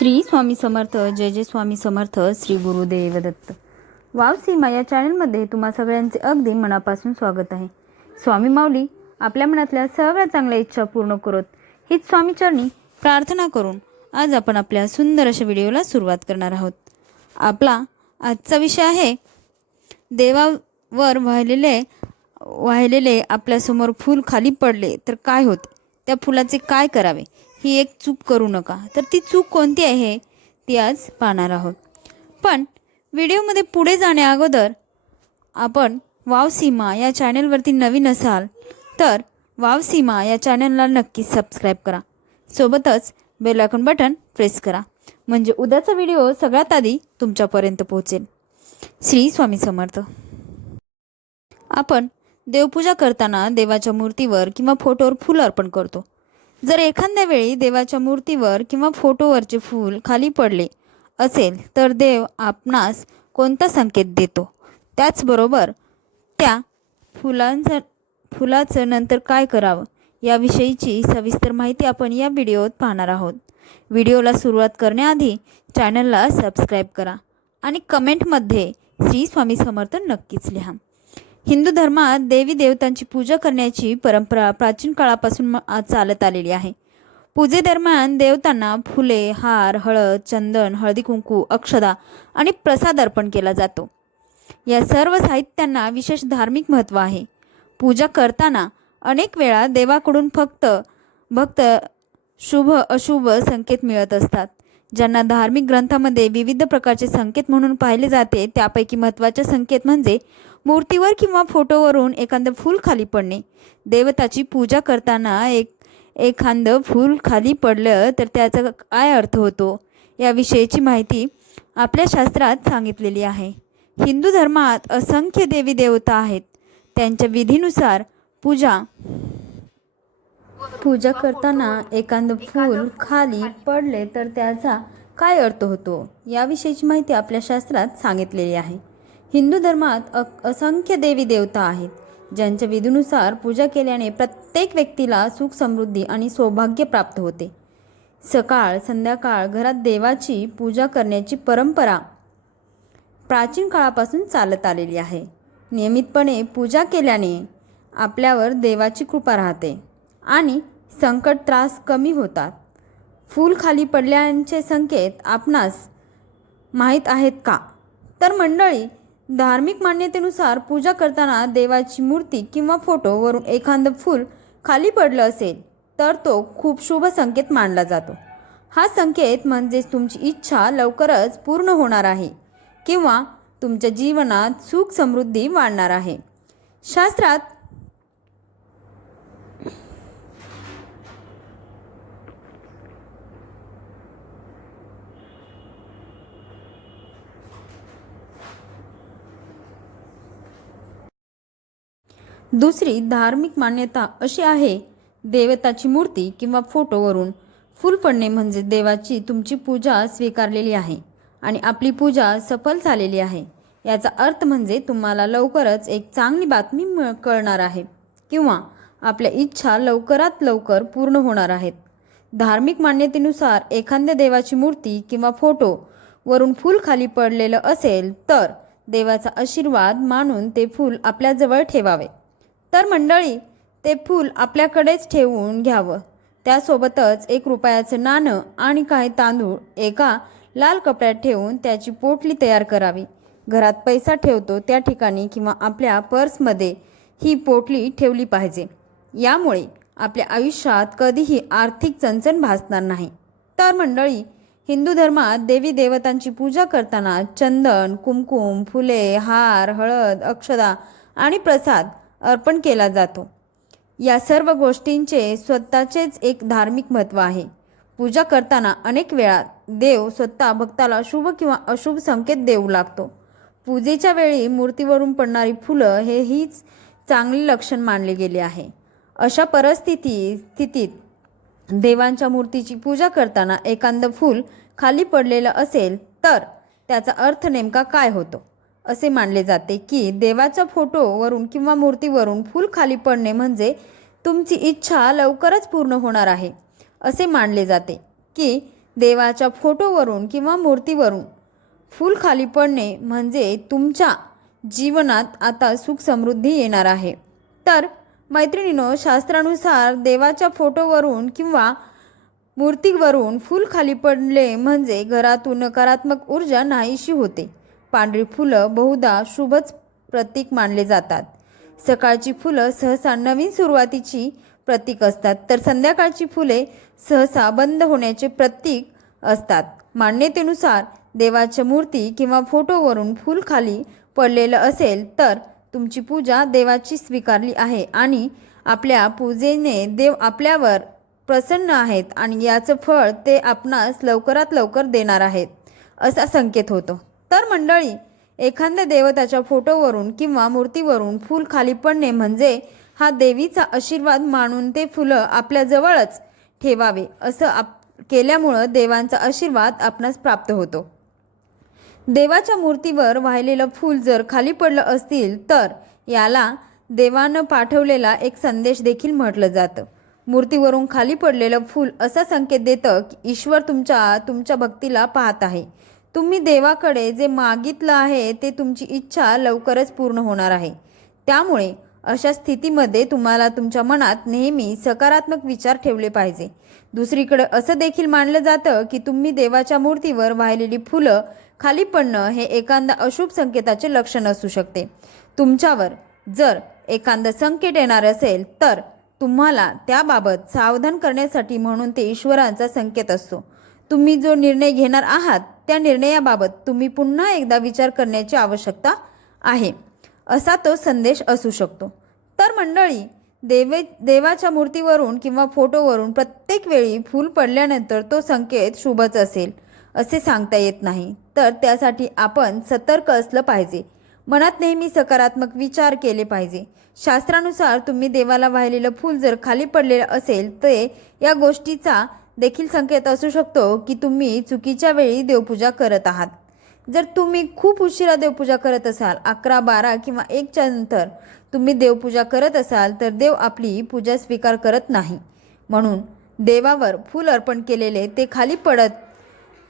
श्री स्वामी समर्थ जय जय स्वामी समर्थ श्री गुरुदेव दत्त वाव सीमा या चॅनलमध्ये तुम्हा सगळ्यांचे अगदी मनापासून स्वागत आहे. स्वामी माऊली आपल्या मनातल्या सगळ्या चांगल्या इच्छा पूर्ण करत. हीच स्वामीचरणी प्रार्थना करून आज आपण आपल्या सुंदर अशा व्हिडिओला सुरुवात करणार आहोत. आपला आजचा विषय आहे देवावर वाहिलेले वाहिलेले आपल्यासमोर फूल खाली पडले तर काय होते? त्या फुलाचे काय करावे? ही एक चूक करू नका. तर ती चूक कोणती आहे? ती आज पाहणार आहोत. पण व्हिडिओमध्ये पुढे जाण्या अगोदर आपण वाव सीमा या चॅनलवरती नवीन असाल तर वाव सीमा या चॅनलला नक्की सबस्क्राईब करा. सोबतच बेलायकॉन बटन प्रेस करा. म्हणजे उद्याचा व्हिडिओ सगळ्यात आधी तुमच्यापर्यंत पोहोचेल. श्री स्वामी समर्थ. आपण देवपूजा करताना देवाच्या मूर्तीवर किंवा फोटोवर फुलं अर्पण करतो. जर एखाद्या वेळी देवाच्या मूर्तीवर किंवा फोटोवरचे फूल खाली पडले असेल तर देव आपणास कोणता संकेत देतो? त्याचबरोबर त्या फुलांचं फुलाचं नंतर काय करावं? याविषयीची सविस्तर माहिती आपण या व्हिडिओत पाहणार आहोत. व्हिडिओला सुरुवात करण्याआधी चॅनलला सबस्क्राईब करा आणि कमेंटमध्ये श्री स्वामी समर्थ नक्कीच लिहा. हिंदू धर्मात देवी देवतांची पूजा करण्याची परंपरा प्राचीन काळापासून म- चालत आलेली आहे. पूजेदरम्यान देवतांना फुले हार हळद चंदन हळदी कुंकू अक्षदा आणि प्रसाद अर्पण केला जातो. या सर्व साहित्यांना विशेष धार्मिक महत्त्व आहे. पूजा करताना अनेक वेळा देवाकडून फक्त भक्त शुभ अशुभ संकेत मिळत असतात. ज्यांना धार्मिक ग्रंथामध्ये विविध प्रकारचे संकेत म्हणून पाहिले जाते त्यापैकी महत्त्वाचे संकेत म्हणजे मूर्तीवर किंवा फोटोवरून एखादं फूल खाली पडणे. देवताची पूजा करताना एक एखादं फूल खाली पडलं तर त्याचा काय अर्थ होतो? याविषयीची माहिती आपल्या शास्त्रात सांगितलेली आहे. हिंदू धर्मात असंख्य देवी देवता आहेत. त्यांच्या विधीनुसार पूजा पूजा करताना एखादं फूल खाली पडले तर त्याचा काय अर्थ होतो? याविषयीची माहिती आपल्या शास्त्रात सांगितलेली आहे. हिंदू धर्मात अ असंख्य देवी देवता आहेत ज्यांच्या विधीनुसार पूजा केल्याने प्रत्येक व्यक्तीला सुख समृद्धी आणि सौभाग्य प्राप्त होते. सकाळ संध्याकाळ घरात देवाची पूजा करण्याची परंपरा प्राचीन काळापासून चालत आलेली आहे. नियमितपणे पूजा केल्याने आपल्यावर देवाची कृपा राहते. आणि संकट त्रास कमी होतात. फूल खाली पडल्याचे संकेत आपणास माहीत आहेत का? तर मंडळी धार्मिक मान्यतेनुसार पूजा करताना देवाची मूर्ती किंवा फोटोवरून एखादं फूल खाली पडलं असेल तर तो खूप शुभ संकेत मानला जातो. हा संकेत म्हणजेच तुमची इच्छा लवकरच पूर्ण होणार आहे किंवा तुमच्या जीवनात सुख समृद्धी वाढणार आहे. शास्त्रात दुसरी धार्मिक मान्यता अशी आहे देवताची मूर्ती किंवा फोटोवरून. फुल पडणे म्हणजे देवाची तुमची पूजा स्वीकारलेली आहे आणि आपली पूजा सफल झालेली आहे. याचा अर्थ म्हणजे तुम्हाला लवकरच एक चांगली बातमी मिळ कळणार आहे किंवा आपल्या इच्छा लवकरात लवकर पूर्ण होणार आहेत. धार्मिक मान्यतेनुसार एखाद्या देवाची मूर्ती किंवा फोटो वरून फूल खाली पडलेलं असेल तर देवाचा आशीर्वाद मानून ते फूल आपल्याजवळ ठेवावे. तर मंडळी ते फूल आपल्याकडेच ठेवून घ्यावं. त्यासोबतच एक रुपयाचं नाणं आणि काही तांदूळ एका लाल कपड्यात ठेवून त्याची पोटली तयार करावी. घरात पैसा ठेवतो त्या ठिकाणी किंवा आपल्या पर्समध्ये ही पोटली ठेवली पाहिजे. यामुळे आपल्या आयुष्यात कधीही आर्थिक चणचण भासणार नाही. तर मंडळी हिंदू धर्मात देवी देवतांची पूजा करताना चंदन कुमकुम फुले हार हळद अक्षदा आणि प्रसाद अर्पण केला जातो. या सर्व गोष्टींचे स्वतःचेच एक धार्मिक महत्त्व आहे. पूजा करताना अनेक वेळा देव स्वतः भक्ताला शुभ किंवा अशुभ संकेत देऊ लागतो. पूजेच्या वेळी मूर्तीवरून पडणारी फुलं हे हीच चांगले लक्षण मानले गेले आहे. अशा परिस्थिती स्थितीत देवांच्या मूर्तीची पूजा करताना एखादं फूल खाली पडलेलं असेल तर त्याचा अर्थ नेमका काय होतो? असे मानले जाते की देवाच्या फोटोवरून किंवा मूर्तीवरून फूल खाली पडणे म्हणजे तुमची इच्छा लवकरच पूर्ण होणार आहे. असे मानले जाते की देवाच्या फोटोवरून किंवा मूर्तीवरून फूल खाली पडणे म्हणजे तुमच्या जीवनात आता सुख समृद्धी येणार आहे. तर मैत्रिणीनो शास्त्रानुसार देवाच्या फोटोवरून किंवा मूर्तीवरून फूल खाली पडले म्हणजे घरातून नकारात्मक ऊर्जा नाहीशी होते. पांढरी फुलं बहुधा शुभच प्रतीक मानले जातात. सकाळची फुलं सहसा नवीन सुरुवातीची प्रतीक असतात. तर संध्याकाळची फुले सहसा बंद होण्याचे प्रतीक असतात. मान्यतेनुसार देवाच्या मूर्ती किंवा फोटोवरून फूल खाली पडलेलं असेल तर तुमची पूजा देवाची स्वीकारली आहे आणि आपल्या पूजेने देव आपल्यावर प्रसन्न आहेत आणि याचं फळ ते आपणास लवकरात लवकर देणार आहेत असा संकेत होतो. तर मंडळी एखाद्या देवताच्या फोटोवरून किंवा मूर्तीवरून फूल खाली पडणे म्हणजे हा देवीचा आशीर्वाद मानून ते फुलं आपल्या जवळच ठेवावे असं आप केल्यामुळं देवांचा आशीर्वाद आपणास प्राप्त होतो. देवाच्या मूर्तीवर वाहिलेलं फूल जर खाली पडलं असतील तर याला देवानं पाठवलेला एक संदेश देखील म्हटलं जातं. मूर्तीवरून खाली पडलेलं फूल असा संकेत देतं की ईश्वर तुमच्या तुमच्या भक्तीला पाहत आहे. तुम्ही देवाकडे जे मागितलं आहे ते तुमची इच्छा लवकरच पूर्ण होणार आहे. त्यामुळे अशा स्थितीमध्ये तुम्हाला तुमच्या मनात नेहमी सकारात्मक विचार ठेवले पाहिजे. दुसरीकडे असं देखील मानलं जातं की तुम्ही देवाच्या मूर्तीवर वाहिलेली फुलं खाली पडणं हे एखादा अशुभ संकेताचे लक्षण असू शकते. तुमच्यावर जर एखादं संकेत येणार असेल तर तुम्हाला त्याबाबत सावधान करण्यासाठी म्हणून ते ईश्वरांचा संकेत असतो. तुम्ही जो निर्णय घेणार आहात त्या निर्णयाबाबत तुम्ही पुन्हा एकदा विचार करण्याची आवश्यकता आहे असा तो संदेश असू शकतो. तर मंडळी देवे देवाच्या मूर्तीवरून किंवा फोटोवरून प्रत्येक वेळी फूल पडल्यानंतर तो संकेत शुभच असेल असे सांगता येत नाही. तर त्यासाठी आपण सतर्क असलं पाहिजे. मनात नेहमी सकारात्मक विचार केले पाहिजे. शास्त्रानुसार तुम्ही देवाला वाहिलेलं फूल जर खाली पडलेलं असेल ते या गोष्टीचा देखील संकेत असू शकतो की तुम्ही चुकीच्या वेळी देवपूजा करत आहात. जर तुम्ही खूप उशिरा देवपूजा करत असाल अकरा बारा किंवा एकच्या नंतर तुम्ही देवपूजा करत असाल तर देव आपली पूजा स्वीकार करत नाही. म्हणून देवावर फूल अर्पण केलेले ते खाली पडत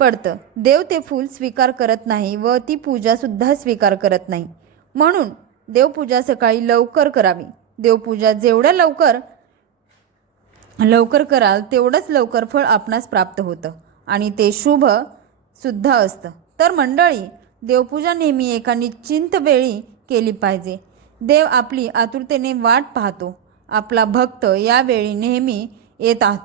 पडतं. देव ते फूल स्वीकार करत नाही व ती पूजासुद्धा स्वीकार करत नाही. म्हणून देवपूजा सकाळी लवकर करावी. देवपूजा जेवढ्या लवकर लवकर कराल तेवढंच लवकर फळ आपणास प्राप्त होतं. आणि ते शुभ सुद्धा असतं. तर मंडळी देवपूजा नेहमी एका निश्चिंत वेळी केली पाहिजे. देव आपली आतुरतेने वाट पाहतो. आपला भक्त यावेळी नेहमी येत आह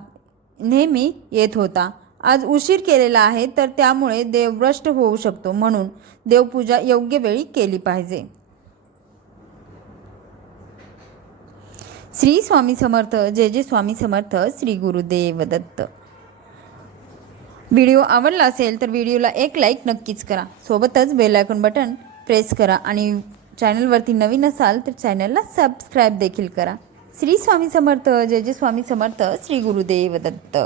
नेहमी येत होता. आज उशीर केलेला आहे तर त्यामुळे देव भ्रष्ट होऊ शकतो म्हणून देवपूजा योग्य वेळी केली पाहिजे. श्री स्वामी समर्थ जय जय स्वामी समर्थ श्री गुरुदेव दत्त. व्हिडिओ आवडला असेल तर व्हिडिओला एक लाईक नक्कीच करा. सोबतच बेल आयकॉन बटन प्रेस करा आणि चॅनलवरती नवीन असाल तर चॅनलला सबस्क्राईब देखील करा. श्री स्वामी समर्थ जय जय स्वामी समर्थ श्री गुरुदेव दत्त.